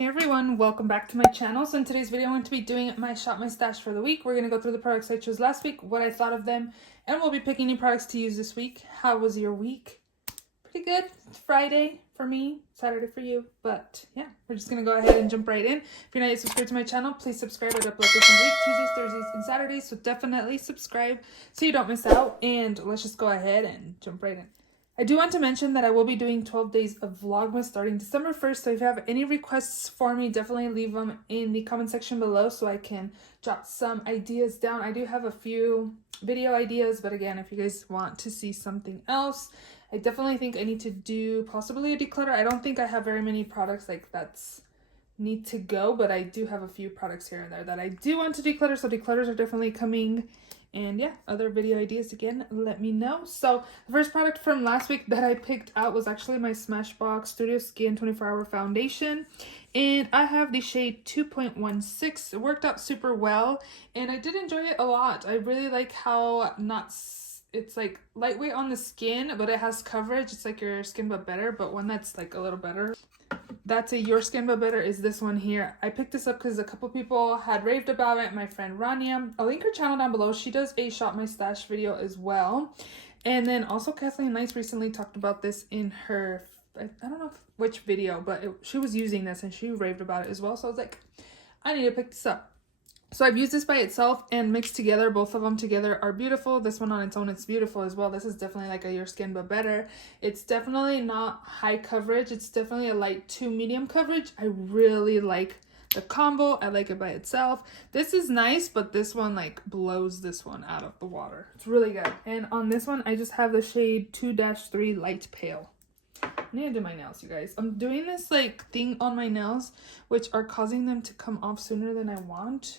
Hey everyone, welcome back to my channel. So in today's video, I'm going to be doing my Shop My Stash for the week. We're going to go through the products I chose last week, what I thought of them, and we'll be picking new products to use this week. How was your week? Pretty good. It's Friday for me, Saturday for you, but yeah, we're just going to go ahead and jump right in. If you're not yet subscribed to my channel, please subscribe. I upload different weeks, Tuesdays, Thursdays, and Saturdays, so definitely subscribe so you don't miss out, and let's just go ahead and jump right in. I do want to mention that I will be doing 12 days of Vlogmas starting December 1st. So if you have any requests for me, definitely leave them in the comment section below so I can jot some ideas down. I do have a few video ideas, but again, if you guys want to see something else, I definitely think I need to do possibly a declutter. I don't think I have very many products like that's need to go, but I do have a few products here and there that I do want to declutter. So declutters are definitely coming. And yeah, other video ideas, again, let me know. So the first product from last week that I picked out was actually my Smashbox Studio Skin 24-Hour Foundation. And I have the shade 2.16. It worked out super well, and I did enjoy it a lot. I really like how it's like lightweight on the skin, but it has coverage. It's like Your Skin But Better, but one that's like a little better. That's Your Skin But Better is this one here. I picked this up because a couple people had raved about it. My friend Rania, I'll link her channel down below. She does a Shop My Stash video as well. And then also Kathleen Nice recently talked about this in her, I don't know which video, but she was using this and she raved about it as well. So I was like, I need to pick this up. So I've used this by itself and mixed together. Both of them together are beautiful. This one on its own, it's beautiful as well. This is definitely like a Your Skin But Better. It's definitely not high coverage. It's definitely a light to medium coverage. I really like the combo. I like it by itself. This is nice, but this one like blows this one out of the water. It's really good. And on this one, I just have the shade 2-3 Light Pale. I need to do my nails, you guys. I'm doing this like thing on my nails, which are causing them to come off sooner than I want.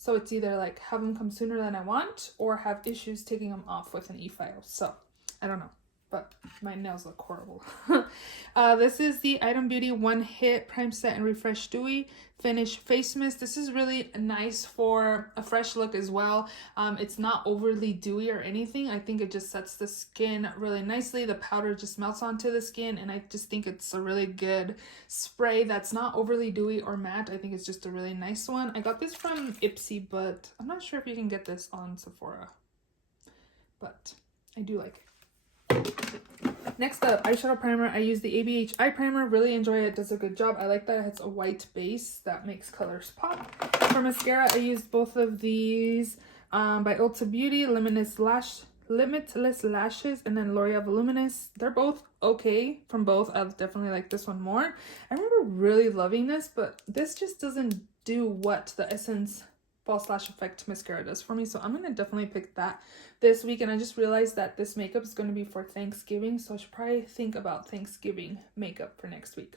So it's either like have them come sooner than I want or have issues taking them off with an e-file. So I don't know, but my nails look horrible. This is the Item Beauty One Hit Prime Set and Refresh Dewy Finish Face Mist. This is really nice for a fresh look as well. It's not overly dewy or anything. I think it just sets the skin really nicely. The powder just melts onto the skin, and I just think it's a really good spray that's not overly dewy or matte. I think it's just a really nice one. I got this from Ipsy, but I'm not sure if you can get this on Sephora, but I do like it. Next up, eyeshadow primer. I use the ABH eye primer. Really enjoy it. Does a good job. I like that it's a white base that makes colors pop. For mascara, I used both of these by Ulta Beauty, Limitless Lashes, and then L'Oreal Voluminous. They're both okay from both. I definitely like this one more. I remember really loving this, but this just doesn't do what the Essence False Lash Effect mascara does for me, so I'm gonna definitely pick that this week. And I just realized that this makeup is going to be for Thanksgiving, so I should probably think about Thanksgiving makeup for next week.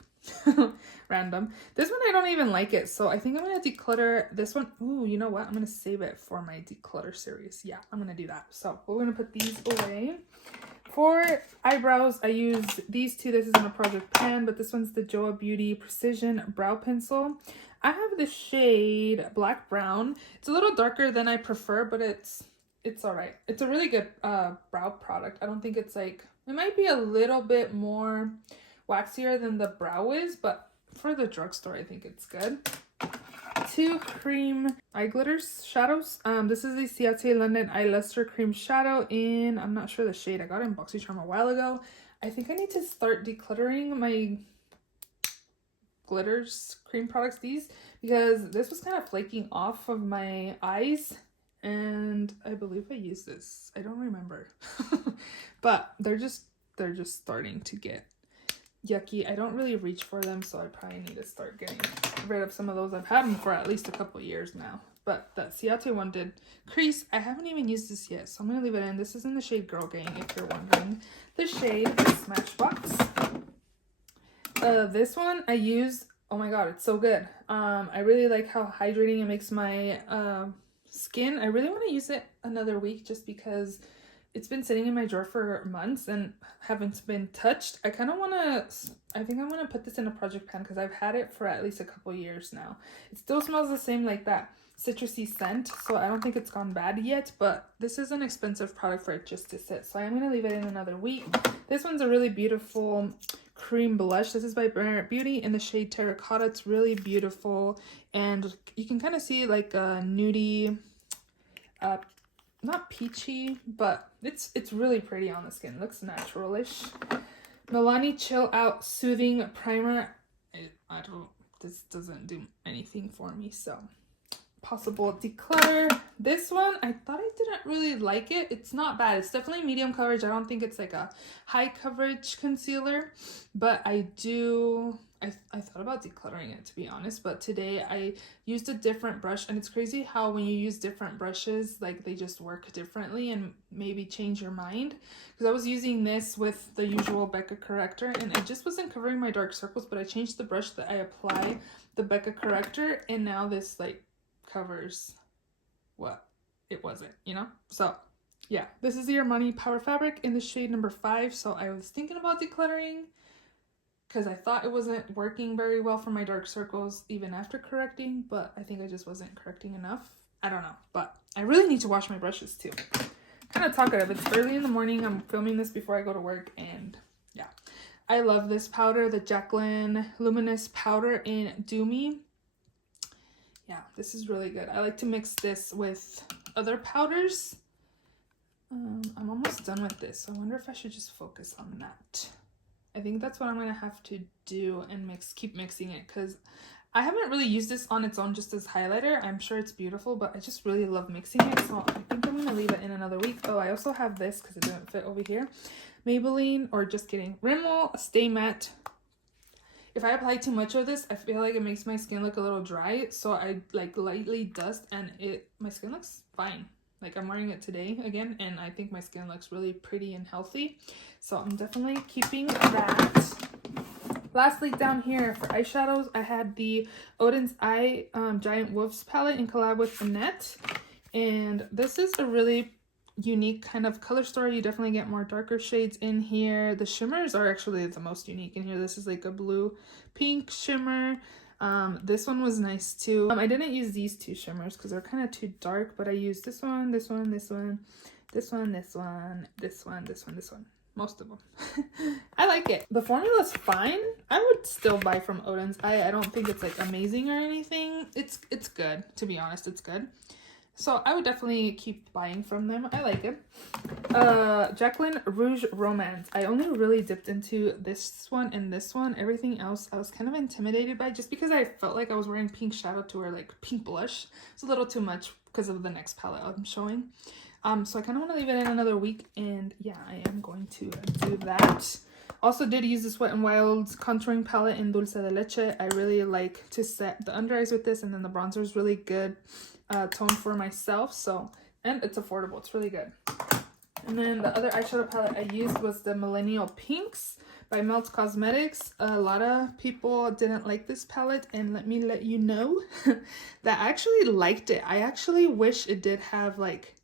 Random. This one I don't even like it, so I think I'm gonna declutter this one. Ooh, you know what, I'm gonna save it for my declutter series. Yeah, I'm gonna do that. So we're gonna put these away. For eyebrows, I used these two. This isn't a project pan, but this one's the Joa Beauty Precision Brow Pencil. I have the shade Black Brown. It's a little darker than I prefer, but it's all right. It's a really good brow product. I don't think it's like, it might be a little bit more waxier than the brow is, but for the drugstore, I think it's good. Two cream eye glitters shadows. This is the Ciate London Eye Luster Cream Shadow in, I'm not sure the shade. I got it in BoxyCharm a while ago. I think I need to start decluttering my glitters cream products, because this was kind of flaking off of my eyes, and I believe I used this. I don't remember. But they're just starting to get yucky. I don't really reach for them, so I probably need to start getting rid of some of those. I've had them for at least a couple years now. But that Ciate one did crease. I haven't even used this yet, so I'm gonna leave it in. This is in the shade Girl Gang, if you're wondering. The shade is Smashbox. This one I used, oh my god, it's so good. I really like how hydrating it makes my skin. I really want to use it another week just because it's been sitting in my drawer for months and haven't been touched. I think I want to put this in a project pan because I've had it for at least a couple years now. It still smells the same, like that citrusy scent, so I don't think it's gone bad yet, but this is an expensive product for it just to sit, so I'm going to leave it in another week. This one's a really beautiful cream blush. This is by Merit Beauty in the shade Terracotta. It's really beautiful, and you can kind of see like a nudie, not peachy, but it's really pretty on the skin. It looks naturalish. Milani Chill Out Soothing Primer. This doesn't do anything for me, so possible declutter. This one, I thought I didn't really like it. It's not bad. It's definitely medium coverage. I don't think it's like a high coverage concealer, but I thought about decluttering it, to be honest, but today I used a different brush, and it's crazy how when you use different brushes, like they just work differently and maybe change your mind, because I was using this with the usual Becca corrector and it just wasn't covering my dark circles, but I changed the brush that I apply the Becca corrector, and now this like covers what it wasn't, you know? So yeah, this is the Armani Power Fabric in the shade number 5. So I was thinking about decluttering because I thought it wasn't working very well for my dark circles even after correcting, but I think I just wasn't correcting enough. I don't know, but I really need to wash my brushes too. Kind of talkative. It's early in the morning. I'm filming this before I go to work, and yeah. I love this powder, the Jaclyn Luminous Powder in Do Me. Yeah, this is really good. I like to mix this with other powders. I'm almost done with this, so I wonder if I should just focus on that. I think that's what I'm gonna have to do and keep mixing it, because I haven't really used this on its own just as highlighter. I'm sure it's beautiful, but I just really love mixing it, so I think I'm gonna leave it in another week. Oh, I also have this because it didn't fit over here. Maybelline, or just kidding, Rimmel Stay Matte. If I apply too much of this, I feel like it makes my skin look a little dry, so I like lightly dust and my skin looks fine. Like I'm wearing it today again, and I think my skin looks really pretty and healthy. So I'm definitely keeping that. Lastly, down here for eyeshadows, I had the Odin's Eye Giant Wolves palette in collab with Annette. And this is a really unique kind of color story. You definitely get more darker shades in here. The shimmers are actually the most unique in here. This is like a blue pink shimmer. This one was nice too. I didn't use these two shimmers because they're kind of too dark, but I used this one, this one, this one, this one, this one, this one, this one, this one. Most of them. I like it. The formula's fine. I would still buy from Odin's Eye. I don't think it's like amazing or anything. It's good, to be honest. It's good. So I would definitely keep buying from them. I like it. Jaclyn Rouge Romance. I only really dipped into this one and this one. Everything else I was kind of intimidated by, just because I felt like I was wearing pink shadow to wear like pink blush. It's a little too much because of the next palette I'm showing. So I kind of want to leave it in another week, and yeah, I am going to do that. Also did use this Wet n Wild's contouring palette in Dulce de Leche. I really like to set the under eyes with this, and then the bronzer is really good tone for myself. So, and it's affordable. It's really good. And then the other eyeshadow palette I used was the Millennial Pinks by Melt Cosmetics. A lot of people didn't like this palette, and let me let you know that I actually liked it. I actually wish it did have like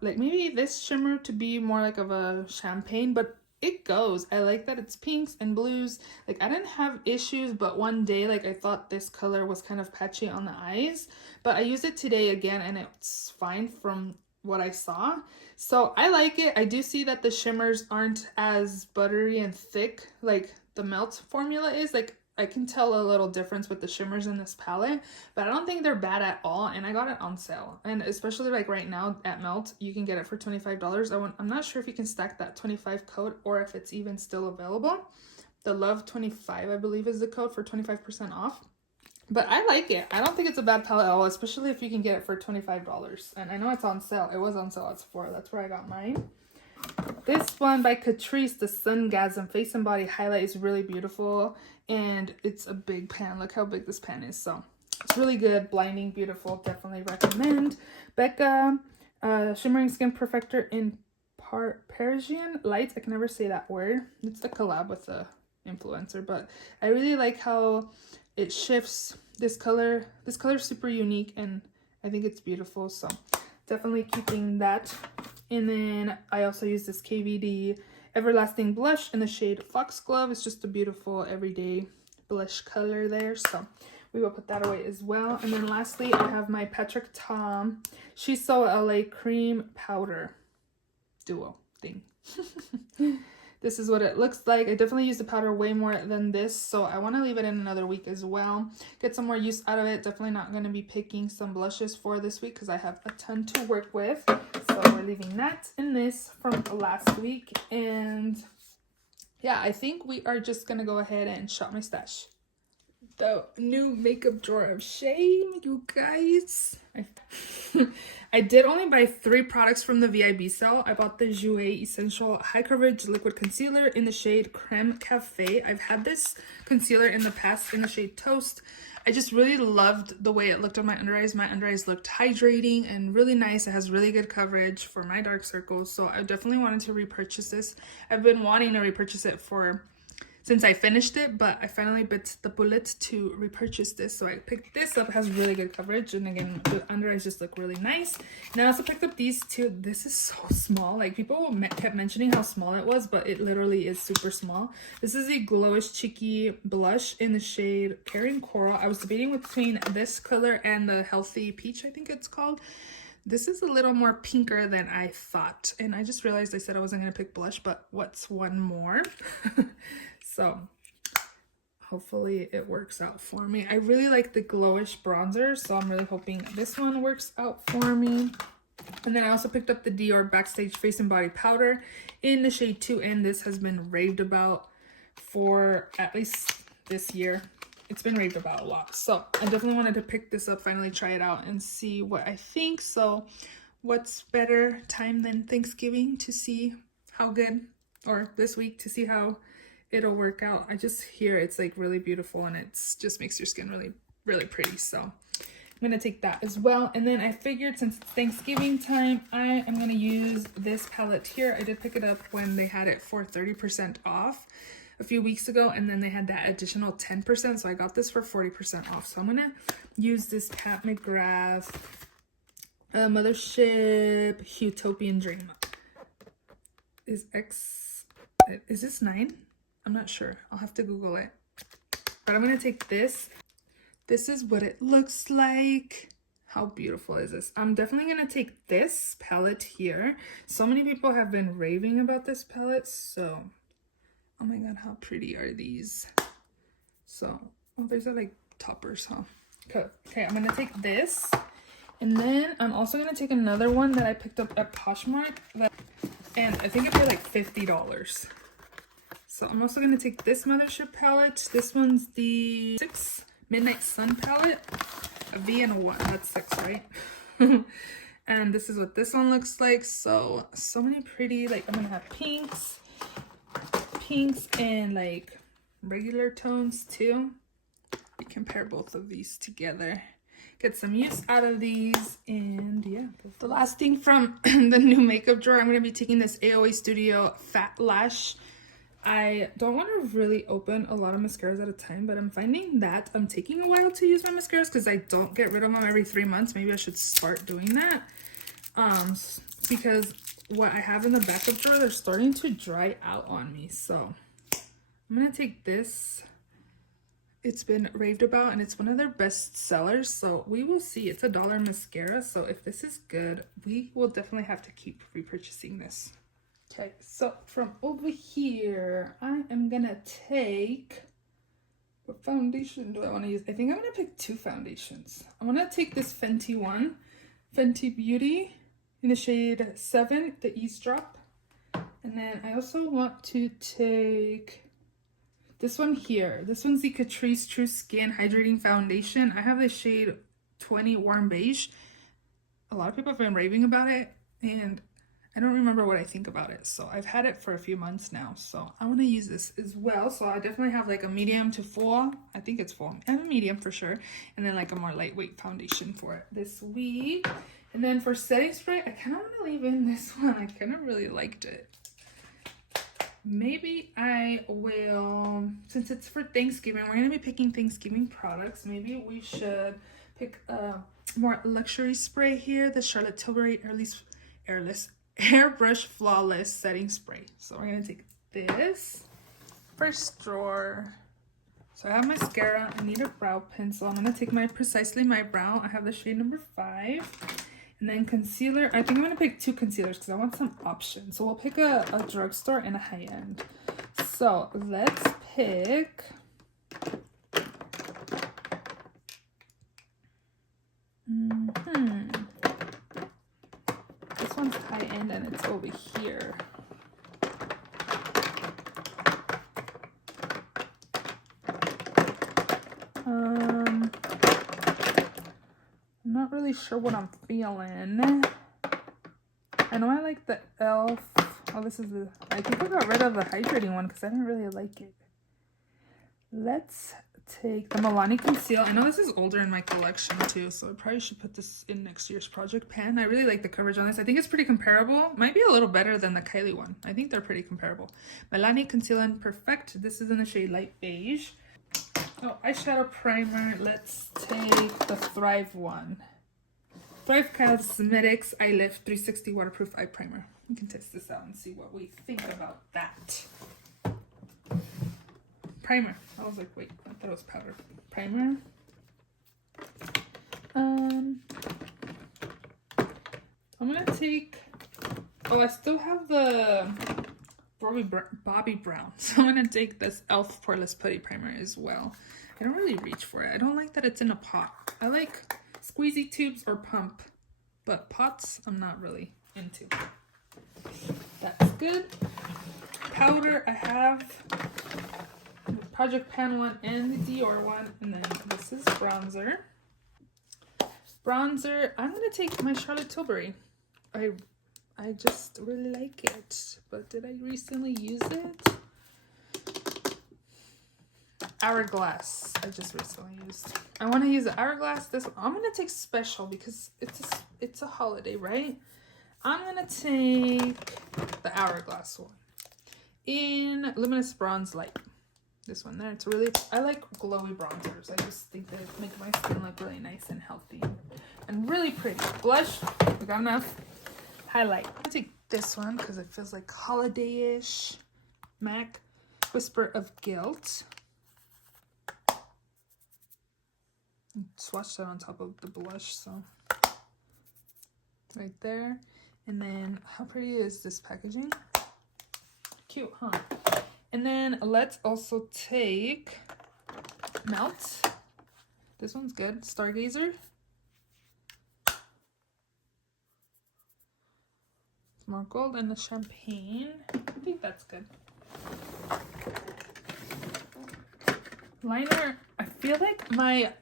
maybe this shimmer to be more like of a champagne, but it goes. I like that it's pinks and blues. Like I didn't have issues, but one day like I thought this color was kind of patchy on the eyes, but I used it today again and it's fine from what I saw. So I like it. I do see that the shimmers aren't as buttery and thick like the Melt formula is. Like I can tell a little difference with the shimmers in this palette, but I don't think they're bad at all, and I got it on sale. And especially like right now at Melt, you can get it for $25. I'm not sure if you can stack that 25 code or if it's even still available. The Love 25, I believe, is the code for 25% off. But I like it. I don't think it's a bad palette at all, especially if you can get it for $25. And I know it's on sale. It was on sale at Sephora. That's where I got mine. This one by Catrice, the Sungasm Face and Body Highlight, is really beautiful. And it's a big pan. Look how big this pan is. So it's really good. Blinding, beautiful. Definitely recommend. Becca Shimmering Skin Perfector in Parisian Lights. I can never say that word. It's a collab with a influencer, but I really like how it shifts. This color is super unique, and I think it's beautiful. So definitely keeping that. And then I also use this KVD Everlasting Blush in the shade Foxglove. It's just a beautiful everyday blush color there. So we will put that away as well. And then lastly, I have my Patrick Tom She's So LA Cream Powder Duo thing. This is what it looks like. I definitely use the powder way more than this, so I want to leave it in another week as well. Get some more use out of it. Definitely not going to be picking some blushes for this week because I have a ton to work with. So we're leaving that in this from last week. And yeah, I think we are just going to go ahead and shop my stash. The new makeup drawer of shame, you guys. I did only buy 3 products from the VIB sale. I bought the Jouer Essential High Coverage Liquid Concealer in the shade Creme Cafe. I've had this concealer in the past in the shade Toast. I just really loved the way it looked on my under eyes. My under eyes looked hydrating and really nice. It has really good coverage for my dark circles. So I definitely wanted to repurchase this. I've been wanting to repurchase it since I finished it, but I finally bit the bullet to repurchase this. So I picked this up. It has really good coverage. And again, the under eyes just look really nice. And I also picked up these 2. This is so small. Like, people kept mentioning how small it was, but it literally is super small. This is a Glowish Cheeky blush in the shade Caring Coral. I was debating between this color and the Healthy Peach, I think it's called. This is a little more pinker than I thought. And I just realized I said I wasn't going to pick blush, but what's one more? So hopefully it works out for me. I really like the Glowish bronzer, so I'm really hoping this one works out for me. And then I also picked up the Dior Backstage Face and Body Powder in the shade 2, and this has been raved about for at least this year. It's been raved about a lot. So I definitely wanted to pick this up, finally try it out and see what I think. So what's better time than Thanksgiving to see how good, or this week to see how it'll work out. I just hear it's like really beautiful and it's just makes your skin really, really pretty. So I'm gonna take that as well. And then I figured since it's Thanksgiving time, I am gonna use this palette here. I did pick it up when they had it for 30% off a few weeks ago, and then they had that additional 10%, so I got this for 40% off. So I'm gonna use this Pat McGrath Mothership Utopian Dream. Is this 9? I'm not sure. I'll have to Google it. But I'm gonna take this. This is what it looks like. How beautiful is this? I'm definitely gonna take this palette here. So many people have been raving about this palette, so oh my god, how pretty are these? So, oh, these are like toppers, huh? Okay, I'm gonna take this. And then I'm also gonna take another one that I picked up at Poshmark. And I think it paid like $50. So I'm also gonna take this Mothership palette. This one's the 6 Midnight Sun palette. A V and a 1, that's 6, right? And this is what this one looks like. So many pretty, like I'm gonna have pinks and like regular tones too. You can pair both of these together, get some use out of these. And yeah, the last thing from the new makeup drawer, I'm going to be taking this AOA Studio Fat Lash. I don't want to really open a lot of mascaras at a time, but I'm finding that I'm taking a while to use my mascaras because I don't get rid of them every 3 months. Maybe I should start doing that because what I have in the backup drawer, they're starting to dry out on me. So I'm going to take this. It's been raved about and it's one of their best sellers, so we will see. It's $1 mascara, so if this is good, we will definitely have to keep repurchasing this. Okay, so from over here, I am gonna take, what foundation do I want to use? I think I'm gonna pick 2 foundations. I'm gonna take this Fenty one, Fenty Beauty in the shade 7, the Eavesdrop. And then I also want to take this one here. This one's the Catrice True Skin Hydrating Foundation. I have the shade 20 Warm Beige. A lot of people have been raving about it, and I don't remember what I think about it. So I've had it for a few months now, so I want to use this as well. So I definitely have like a medium to full. I think it's full. I have a medium for sure. And then like a more lightweight foundation for it this week. And then for setting spray, I kind of want to leave in this one. I kind of really liked it. Maybe I will, since it's for Thanksgiving, we're going to be picking Thanksgiving products. Maybe we should pick a more luxury spray here, the Charlotte Tilbury Airbrush Flawless Setting Spray. So we're going to take this. First drawer. So I have mascara. I need a brow pencil. I'm going to take Precisely My Brow. I have the shade number 5. And then concealer, I think I'm gonna pick 2 concealers because I want some options. So we'll pick a drugstore and a high-end. So let's pick this one's high-end and it's over here. I'm not really sure what I'm feeling. I know I like the e.l.f. Oh, this is the... I think I got rid of the hydrating one because I didn't really like it. Let's take the Milani Conceal. I know this is older in my collection too, so I probably should put this in next year's project pan. I really like the coverage on this. I think it's pretty comparable. Might be a little better than the Kylie one. I think they're pretty comparable. Milani Conceal and Perfect. This is in the shade Light Beige. Oh, eyeshadow primer. Let's take the Thrive one. Thrive Cosmetics Eye Lift 360 Waterproof Eye Primer. We can test this out and see what we think about that. Primer. I was like, wait, I thought it was powder. Primer. I'm gonna take... Oh, I still have the Bobbi Brown. So I'm gonna take this e.l.f. Poreless Putty Primer as well. I don't really reach for it. I don't like that it's in a pot. I like squeezy tubes or pump, but pots I'm not really into. That's good. Powder, I have the Project Pan one and the Dior one, and then this is bronzer. Bronzer, I'm gonna take my Charlotte Tilbury. I just really like it, but did I recently use it? Hourglass, I just recently used. I want to use the Hourglass. This one, I'm gonna take Special because it's a holiday, right? I'm gonna take the Hourglass one in Luminous Bronze Light. This one there. It's really, I like glowy bronzers. I just think they make my skin look really nice and healthy and really pretty. Blush, we got enough. Highlight. I'm gonna take this one because it feels like holiday-ish. MAC Whisper of Guilt. Swatch that on top of the blush, so right there. And then how pretty is this packaging? Cute, huh? And then let's also take Melt. This one's good. Stargazer. More gold and the champagne. I think that's good. Liner. I feel like my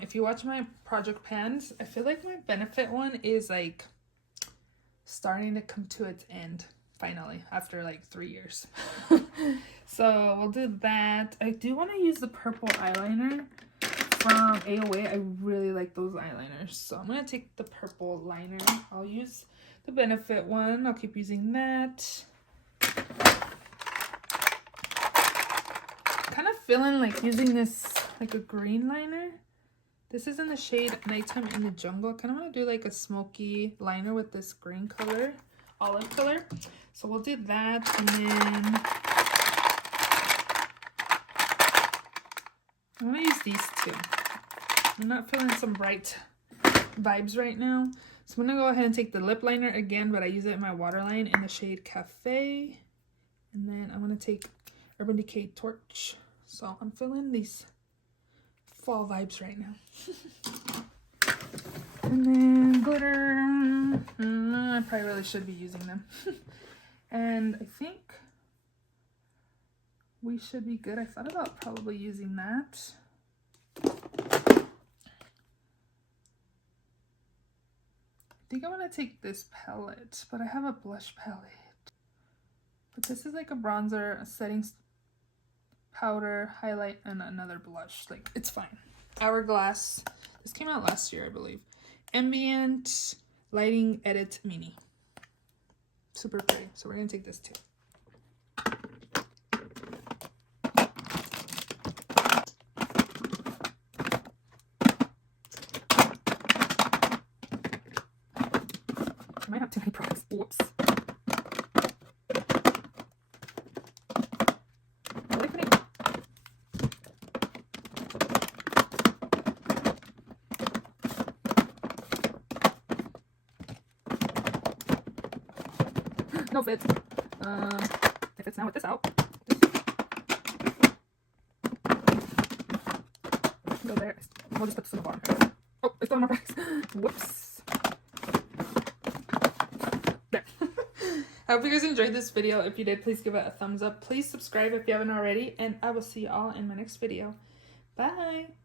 if you watch my project pans, I feel like my Benefit one is like starting to come to its end finally after like 3 years. So we'll do that. I do want to use the purple eyeliner from AOA. I really like those eyeliners, so I'm gonna take the purple liner. I'll use the Benefit one. I'll keep using that. Kind of feeling like using this like a green liner. This is in the shade Nighttime in the Jungle. I kind of want to do like a smoky liner with this green color, olive color. So we'll do that, and then I'm going to use these two. I'm not feeling some bright vibes right now. So I'm going to go ahead and take the lip liner again, but I use it in my waterline in the shade Cafe. And then I'm going to take Urban Decay Torch. So I'm feeling these fall vibes right now. And then glitter. I probably really should be using them. And I think we should be good. I thought about probably using that. I think I want to take this palette, but I have a blush palette. But this is like a bronzer, a setting powder, highlight, and another blush. Like, it's fine. Hourglass. This came out last year, I believe. Ambient Lighting Edit Mini. Super pretty. So we're going to take this too. I might have too many products. Whoops. know if it fits now with this out. Go there. We'll just put this in the bottom. Oh, it's on my price. Whoops. There. I hope you guys enjoyed this video. If you did, please give it a thumbs up. Please subscribe if you haven't already, and I will see you all in my next video. Bye.